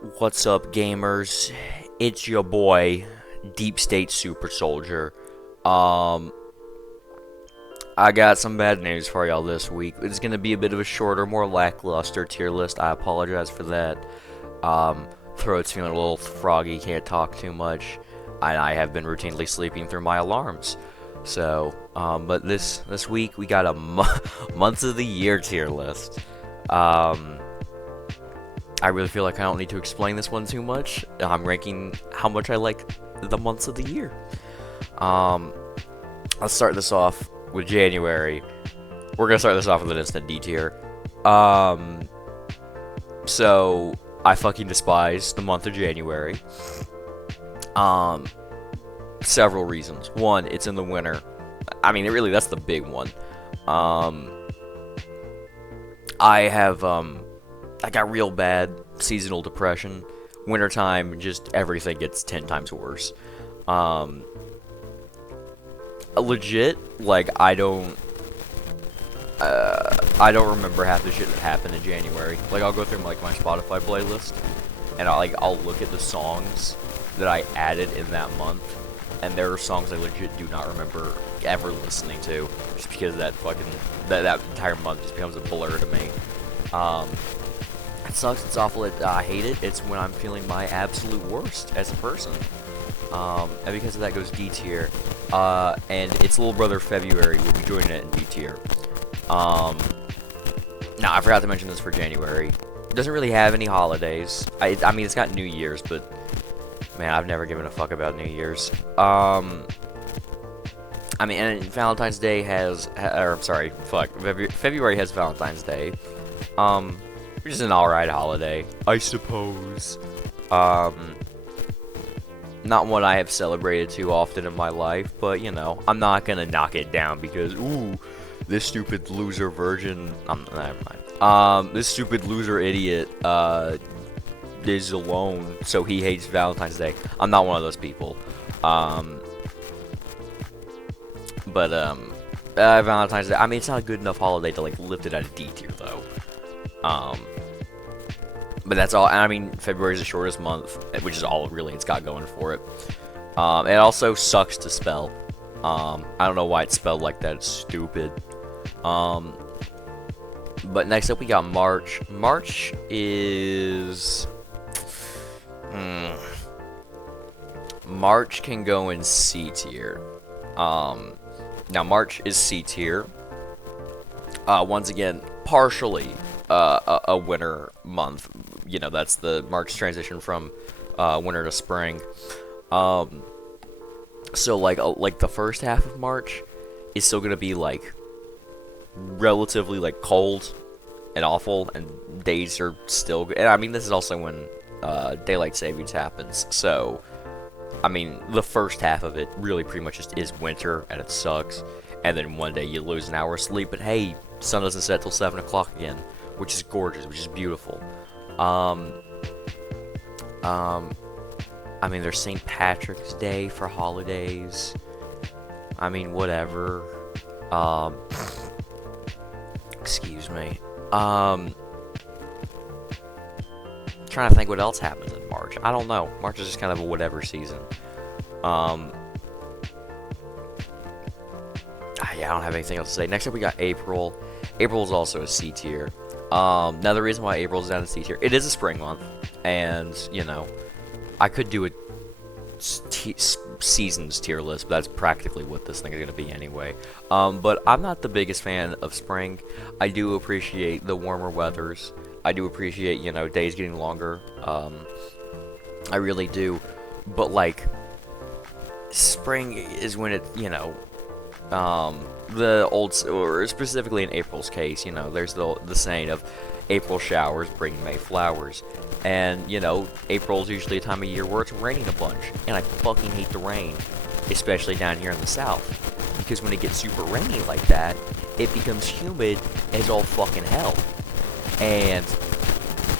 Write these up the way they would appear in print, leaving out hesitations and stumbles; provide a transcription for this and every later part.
What's up, gamers? It's your boy, Deep State Super Soldier. Um, I got some bad news for y'all this week. It's gonna be a bit of a shorter, more lackluster tier list. I apologize for that. Throat's feeling a little froggy, can't talk too much, and I have been routinely sleeping through my alarms. But this week we got a months of the year tier list. Um, I really feel like I don't need to explain this one too much. I'm ranking how much I like the months of the year. Um, let's start this off with January. We're gonna start this off with an instant D tier. Um, so I fucking despise the month of January. Um, Several reasons. One, it's in the winter. I mean, really, that's the big one. Um, I got real bad seasonal depression. Wintertime, just everything gets 10 times worse. Um, Legit, like, I don't remember half the shit that happened in January. Like, I'll go through, like, my Spotify playlist, and I'll look at the songs that I added in that month, and there are songs I legit do not remember ever listening to, just because that entire month just becomes a blur to me. It sucks, it's awful, I hate it. It's when I'm feeling my absolute worst as a person. And because of that goes D tier. And its little brother February will be joining it in D tier. Now, I forgot to mention this for January. It doesn't really have any holidays. I mean, it's got New Year's, but man, I've never given a fuck about New Year's. I mean, and Valentine's Day February has Valentine's Day. Which is an alright holiday, I suppose. Not one I have celebrated too often in my life, but you know, I'm not gonna knock it down because, ooh, this stupid loser virgin. Never mind. This stupid loser idiot, is alone, so he hates Valentine's Day. I'm not one of those people. Valentine's Day, I mean, it's not a good enough holiday to, like, lift it out of D tier, though. But that's all. I mean, February is the shortest month, which is all really it's got going for it. It also sucks to spell. I don't know why it's spelled like that. It's stupid. But next up we got March. March is... March can go in C tier. Now March is C tier. Once again, partially a winter month. You know, that's the March transition from winter to spring. So like the first half of March is still gonna be like relatively like cold and awful, and days are still good. And I mean, this is also when daylight savings happens. So I mean, the first half of it really pretty much just is winter, and it sucks. And then one day you lose an hour of sleep, but hey, sun doesn't set till 7 o'clock again, which is gorgeous, which is beautiful. I mean, there's St. Patrick's Day for holidays. I mean, whatever. Excuse me. Trying to think what else happens in March. I don't know. March is just kind of a whatever season. Yeah, I don't have anything else to say. Next up, we got April. April is also a C tier. Now, the reason why April is down in C tier, it is a spring month, and, you know, I could do a seasons tier list, but that's practically what this thing is going to be anyway. But I'm not the biggest fan of spring. I do appreciate the warmer weathers. I do appreciate, you know, days getting longer. I really do. But, like, spring is when it, you know, or specifically in April's case, you know, there's the saying of April showers bring May flowers. And, you know, April's usually a time of year where it's raining a bunch. And I fucking hate the rain, especially down here in the south. Because when it gets super rainy like that, it becomes humid as all fucking hell. And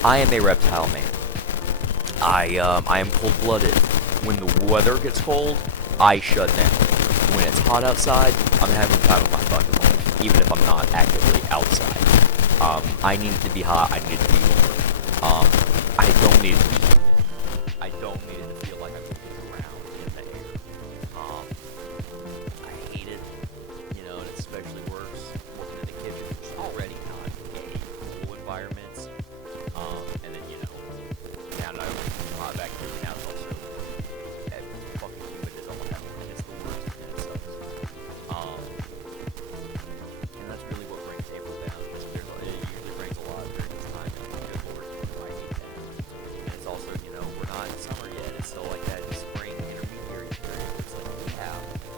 I am a reptile man. I am cold-blooded. When the weather gets cold, I shut down. When it's hot outside, I'm having the time of my fucking life, even if I'm not actively outside. I need it to be hot, I need it to be warm. I don't need it to be don't need it to feel like I'm moving around in the air. Um, I hate it, and it's especially worse working in the kitchen, which is already not a cool environment. And then, now that I'm hot back here, now it's also fucking humid as all hell, and it's the worst, and it sucks. And that's really what brings April down. It usually rains a lot during this time, and good lord, I hate that. And it's also, we're not in summer yet. It's still like that spring intermediary period. It's like, yeah,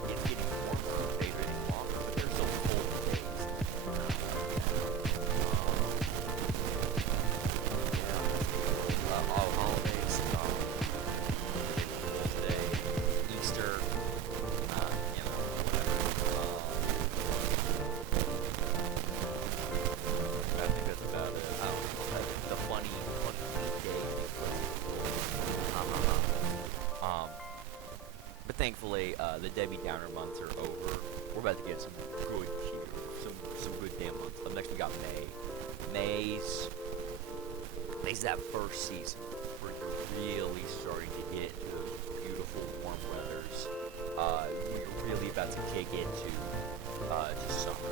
it's getting warmer, days are getting longer, but there's still cold days. All holidays, April Fool's Day, Easter, whatever. I think that's about it. I don't know, the funny day. But thankfully, the Debbie Downer months are over. We're about to get some good some good damn months. Up next we got May. May's that first season where you're really starting to get into those beautiful warm weathers. We're really about to kick into to summer.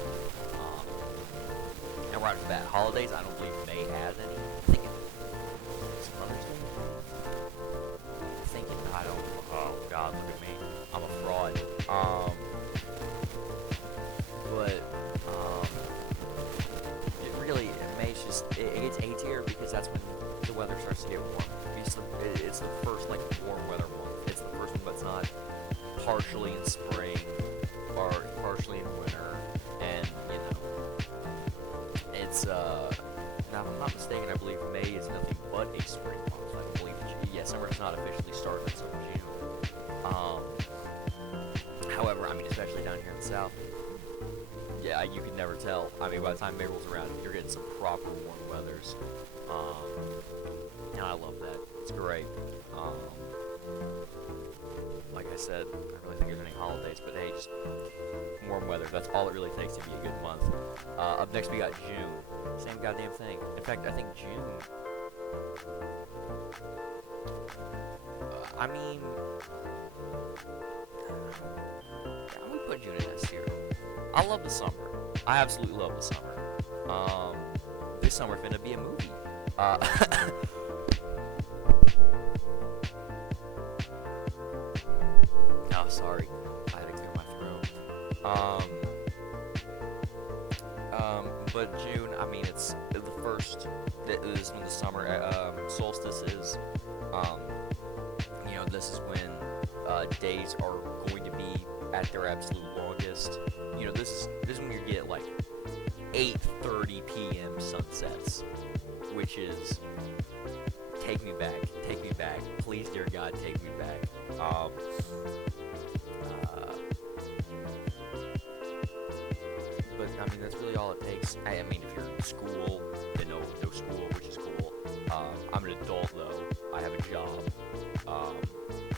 And right off the bat, holidays, I don't believe May has any. I'm thinking it's Mother's Day. I'm thinking, I don't. Oh God, look at me. I'm a fraud. It really, May's just, it gets A tier because that's when the weather starts to get warm. It's the first, like, warm weather month. It's the first one that's not partially in spring or partially in winter. And, it's, now if I'm not mistaken, I believe May is nothing but a spring month. I believe, summer does not officially start until June. However, I mean, especially down here in the South, yeah, you can never tell. I mean, by the time May rolls around, you're getting some proper warm weathers. And I love that. It's great. Like I said, I don't really think there's any holidays, but hey, just warm weather. That's all it really takes to be a good month. Up next, we got June. Same goddamn thing. In fact, I think June... I'm gonna put June in S tier. I love the summer. I absolutely love the summer. This summer's gonna be a movie. Oh, sorry. I had to clear my throat. But June, I mean, it's the first. This is when the summer solstice is. This is when days are going to be at their absolute longest. This is when you get like 8:30 p.m. sunsets, which is take me back, please, dear God, take me back. But I mean, that's really all it takes. I mean, if you're in school, then no school, which is cool. I'm an adult though. I have a job.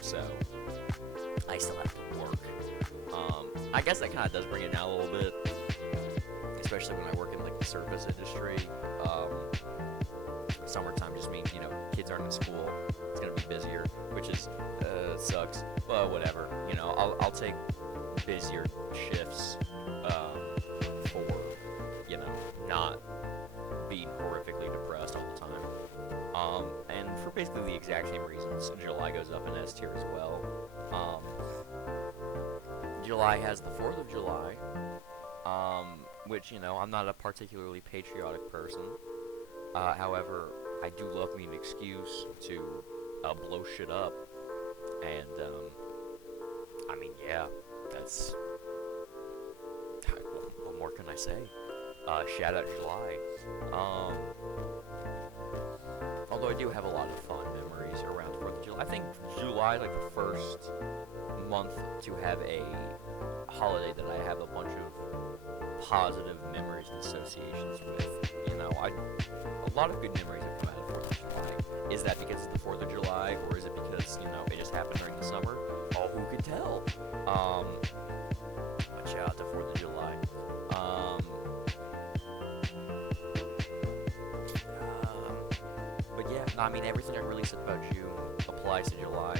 So I still have to work. I guess that kind of does bring it down a little bit, especially when I work in like the service industry. Summertime just means kids aren't in school. It's gonna be busier, which is sucks. But whatever. I'll take busier shifts for not being horrifically depressed all the time. And for basically the exact same reasons, July goes up in S tier as well. July has the 4th of July, which, I'm not a particularly patriotic person. However, I do love me an excuse to blow shit up. And, I mean, yeah, that's... What more can I say? Shout out July. Although I do have a lot of fond memories around 4th of July. I think July is like the first month to have a holiday that I have a bunch of positive memories and associations with. A lot of good memories have come out of 4th of July. Is that because it's the 4th of July, or is it because, it just happened during the summer? Oh, who could tell? But shout out to 4th of July. But yeah, I mean, everything I really said about June applies to July.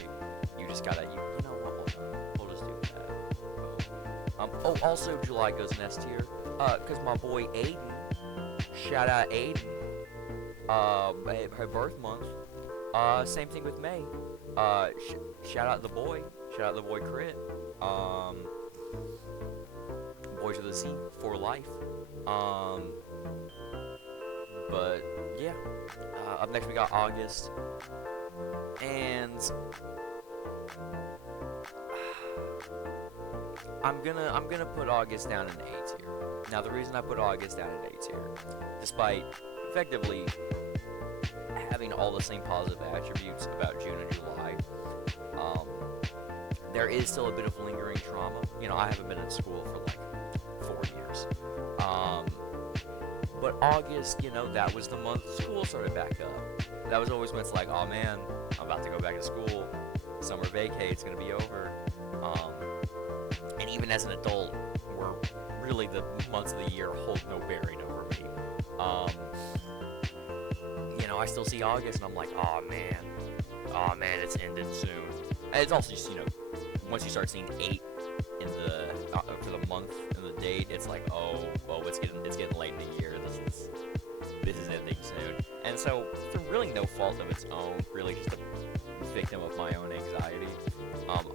You just gotta, you know what, hold on. We'll just do that. Oh, also July goes in S tier. Cause my boy Aiden, shout out Aiden, her birth month. Same thing with May. Shout out the boy. Shout out the boy Crit. Boys with a Z for life. But yeah. Up next we got August, and I'm gonna put August down in A tier. Now the reason I put August down in A tier, despite effectively having all the same positive attributes about June and July, there is still a bit of lingering trauma. You know, I haven't been in school for like 4 years. But August, you know, that was the month school started back up. That was always when it's like, oh man, I'm about to go back to school. Summer vacay, it's gonna be over. And even as an adult, we're really the months of the year hold no bearing over me. You know, I still see August and I'm like, oh man, it's ended soon. And it's also just, you know, once you start seeing 8 in the for the month and the date, it's like, oh, it's getting late in the year. This is ending soon. And so, through really no fault of its own, really just a victim of my own anxiety,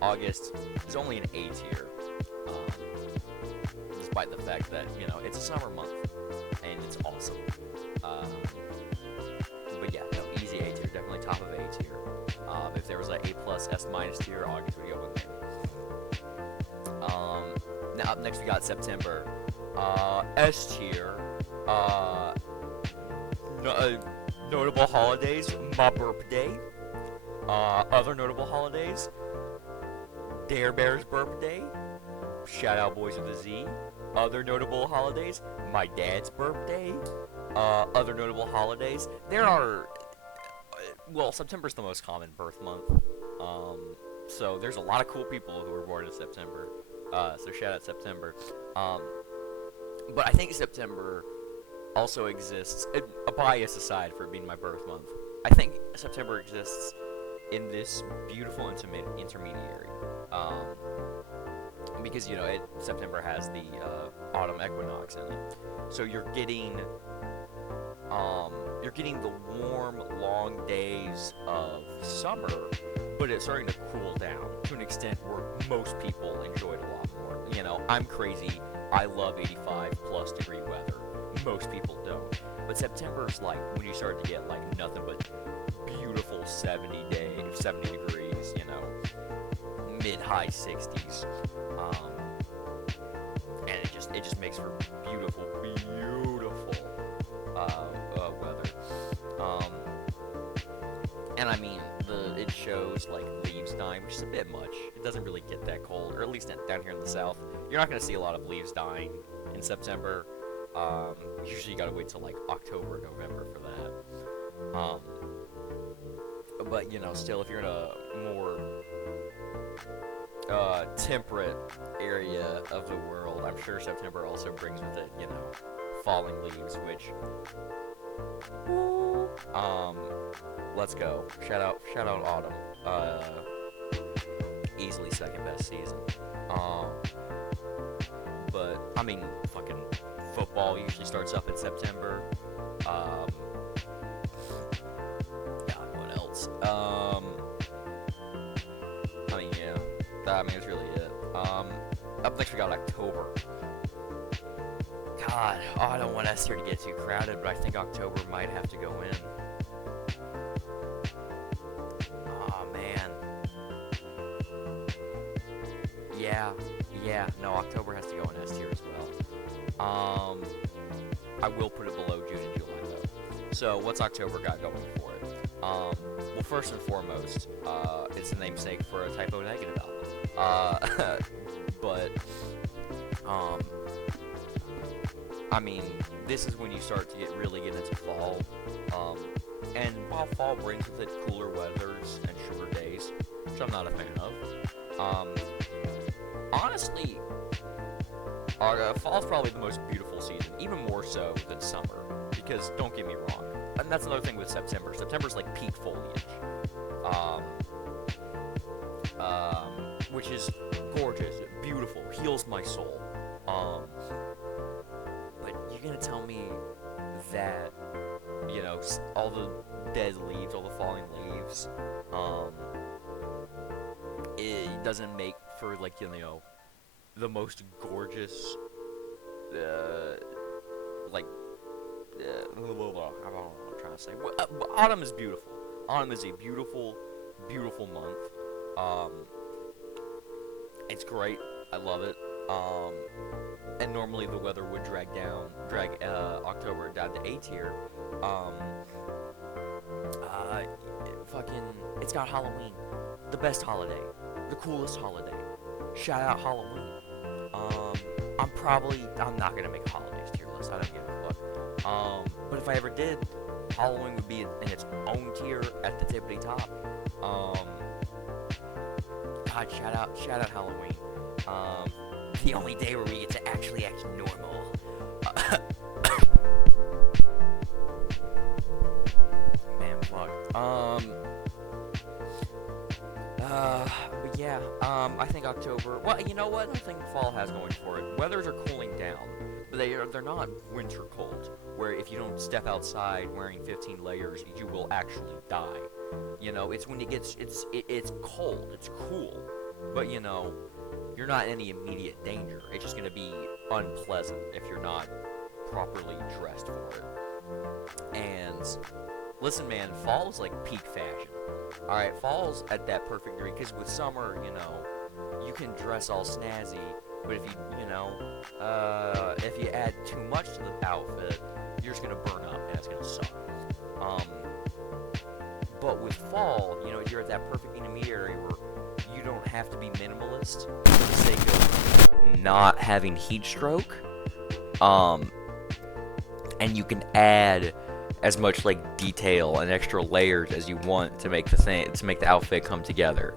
August is only an A tier, despite the fact that, you know, it's a summer month and it's awesome. But yeah, no, easy A tier, definitely top of A tier. If there was an A plus S minus tier, August would go in there. Now up next we got September. S tier. Notable holidays. My birthday. Other notable holidays. Dare Bear's birthday. Shout out Boys with a Z. Other notable holidays. My dad's birthday. Other notable holidays. There are. Well, September's the most common birth month. So there's a lot of cool people who were born in September. So shout out September. But I think September also exists, a bias aside for it being my birth month, I think September exists in this beautiful intermediary. Because, you know, September has the autumn equinox in it. So you're getting the warm, long days of summer, but it's starting to cool down to an extent where most people enjoy it a lot more. You know, I'm crazy. I love 85 plus degree weather. Most people don't. But September's like when you start to get like nothing but beautiful 70 degrees, you know, mid-high 60s. And it just makes for beautiful weather. And I mean, it shows like leaves dying, which is a bit much. It doesn't really get that cold, or at least down here in the south. You're not going to see a lot of leaves dying in September. Usually you gotta wait till like October, November for that. But you know, still, if you're in a more temperate area of the world, I'm sure September also brings with it, you know, falling leaves, which, let's go. Shout out autumn. Easily second best season. But I mean, fucking football usually starts up in September. God, what else? I mean, yeah. That's really it. Up next we got October. God, I don't want S tier to get too crowded, but I think October might have to go in. Oh, man. Yeah, no, October has to go in S tier as well. I will put it below June and July, though. So, what's October got going for it? Well, first and foremost, it's the namesake for a Typo Negative album. But, I mean, this is when you start to really get into fall. And while fall brings with it cooler weathers and shorter days, which I'm not a fan of, honestly, fall is probably the most beautiful season, even more so than summer, because don't get me wrong, and that's another thing with September. September's like peak foliage. um, which is gorgeous, beautiful, heals my soul. But you're gonna tell me that all the dead leaves, all the falling leaves, um, it doesn't make for the most gorgeous, like I don't know what I'm trying to say. Autumn is beautiful. Autumn is a beautiful, beautiful month. It's great. I love it. And normally the weather would drag October down to A tier. Um, it's got Halloween, the best holiday, the coolest holiday. Shout out Halloween. I'm not gonna make a holidays tier list. I don't give a fuck. But if I ever did, Halloween would be in its own tier at the tippity top. God, shout out Halloween. The only day where we get to actually act normal. Man, fuck. But yeah, I think October. Well, you know what? I think fall has going for it. Weathers are cooling down, but they're not winter cold. Where if you don't step outside wearing 15 layers, you will actually die. It's when it gets it's cold, it's cool, but you're not in any immediate danger. It's just gonna be unpleasant if you're not properly dressed for it. And listen, man, fall is like peak fashion. Alright, fall's at that perfect degree, because with summer, you can dress all snazzy, but if you add too much to the outfit, you're just gonna burn up, and it's gonna suck. But with fall, you're at that perfect intermediary where you don't have to be minimalist for the sake of not having heat stroke. And you can add as much detail and extra layers as you want to make the outfit come together.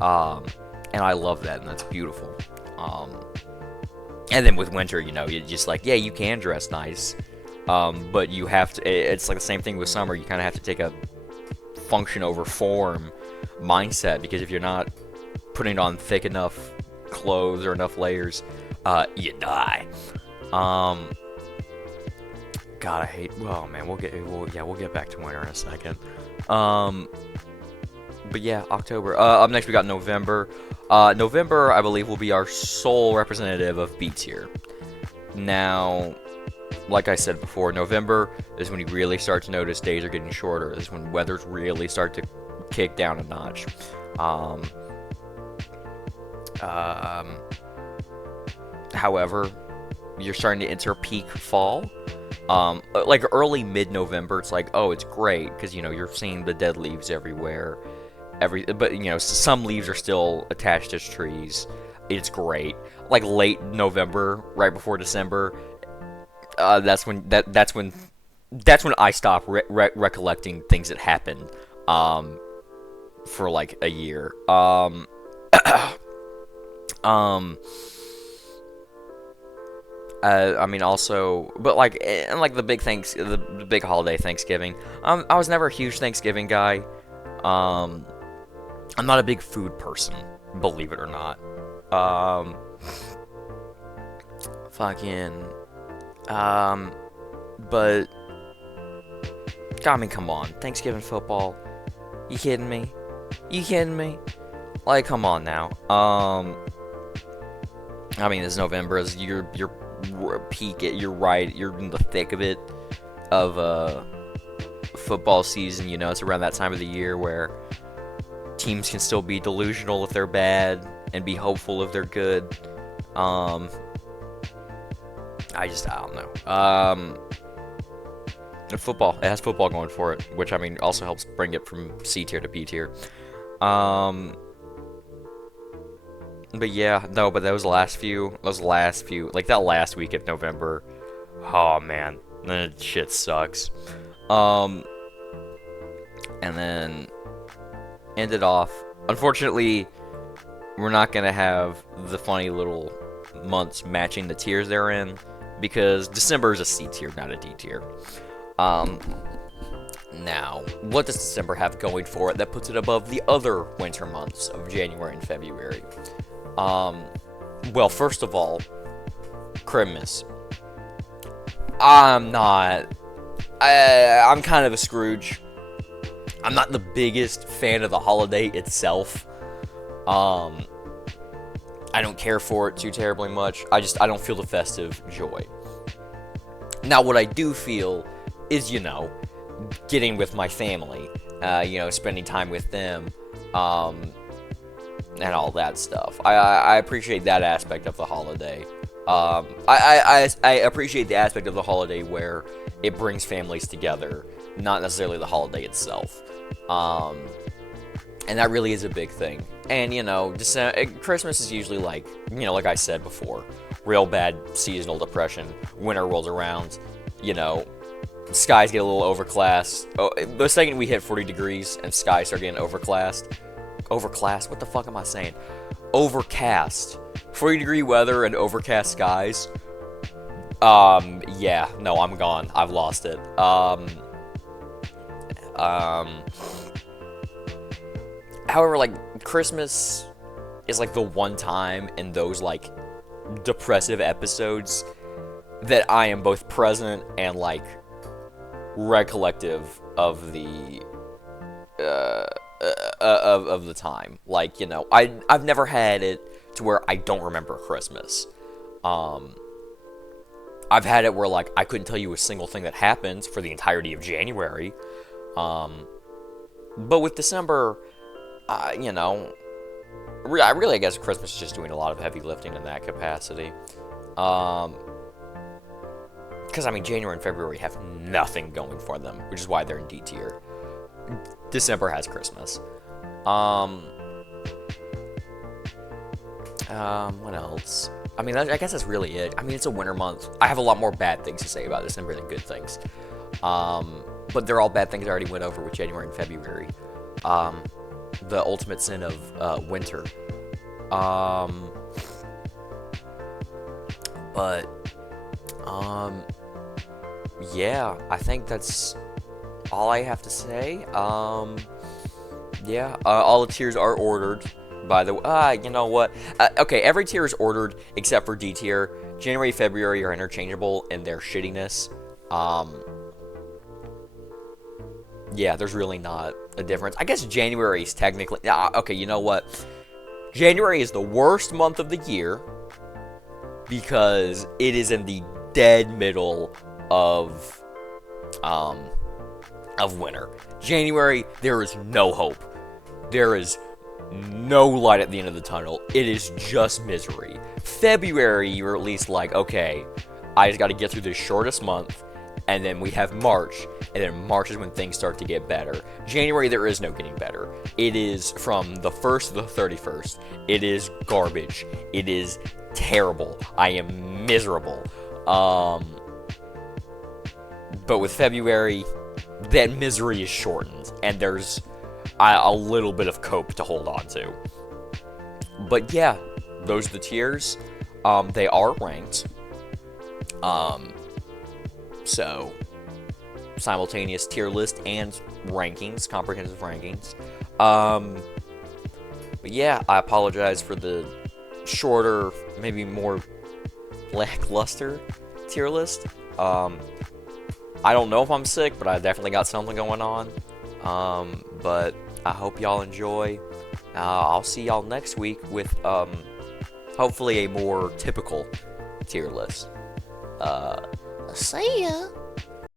And I love that, and that's beautiful. And then with winter, you're just you can dress nice, but you have to. It's like the same thing with summer. You kind of have to take a function over form mindset, because if you're not putting on thick enough clothes or enough layers, you die. God, I hate. Oh man, we'll get back to winter in a second. But yeah, October. Up next we got November. November, I believe, will be our sole representative of B tier. Now, like I said before, November is when you really start to notice days are getting shorter. This is when weathers really start to kick down a notch. However, you're starting to enter peak fall. Early mid-November, it's it's great because you're seeing the dead leaves everywhere. But some leaves are still attached to trees. It's great. Late November, right before December, that's when I stop recollecting things that happened for a year. I mean, also, but the big holiday, Thanksgiving. I was never a huge Thanksgiving guy. I'm not a big food person, believe it or not. But I mean, come on, Thanksgiving football. You kidding me? Come on now. I mean, this November is your peak. You're in the thick of it, of football season. It's around that time of the year where teams can still be delusional if they're bad and be hopeful if they're good. I don't know. Football. It has football going for it, which I mean also helps bring it from C tier to B tier. But yeah, no, but those last few, that last week of November, oh man, that shit sucks. And then ended off. Unfortunately, we're not gonna have the funny little months matching the tiers they're in, because December is a C tier, not a D tier. Now, what does December have going for it that puts it above the other winter months of January and February? Well, first of all, Christmas. I'm not. I'm kind of a Scrooge. I'm not the biggest fan of the holiday itself. I don't care for it too terribly much. I don't feel the festive joy. Now, what I do feel is, getting with my family, spending time with them, and all that stuff. I appreciate that aspect of the holiday. I appreciate the aspect of the holiday where it brings families together, not necessarily the holiday itself. And that really is a big thing. And, Christmas is usually like I said before, real bad seasonal depression. Winter rolls around, skies get a little overcast. Oh, the second we hit 40 degrees and skies start getting overcast, what the fuck am I saying? Overcast. 40-degree weather and overcast skies. Yeah, no, I'm gone. I've lost it. However, Christmas is, the one time in those, depressive episodes that I am both present and, recollective of the, of the time. I've never had it to where I don't remember Christmas. I've had it where, I couldn't tell you a single thing that happened for the entirety of January. But with December, I guess Christmas is just doing a lot of heavy lifting in that capacity. Because, January and February have nothing going for them, which is why they're in D tier. December has Christmas. What else? I guess that's really it. It's a winter month. I have a lot more bad things to say about December than good things. But they're all bad things I already went over with January and February. The ultimate sin of winter. Yeah, I think that's all I have to say. All the tiers are ordered. By the way, you know what? Okay, every tier is ordered except for D tier. January, February are interchangeable in their shittiness. Yeah, there's really not a difference. I guess January is technically... okay, you know what? January is the worst month of the year because it is in the dead middle of winter. January, there is no hope. There is no light at the end of the tunnel. It is just misery. February, you're at least okay, I just got to get through this shortest month. And then we have March, and then March is when things start to get better. January, there is no getting better. It is from the 1st to the 31st. It is garbage. It is terrible. I am miserable. But with February, that misery is shortened, and there's a little bit of cope to hold on to. But yeah, those are the tiers. They are ranked. So, simultaneous tier list and rankings, comprehensive rankings. But yeah, I apologize for the shorter, maybe more lackluster tier list. I don't know if I'm sick, but I definitely got something going on. But I hope y'all enjoy. I'll see y'all next week with hopefully a more typical tier list. See ya.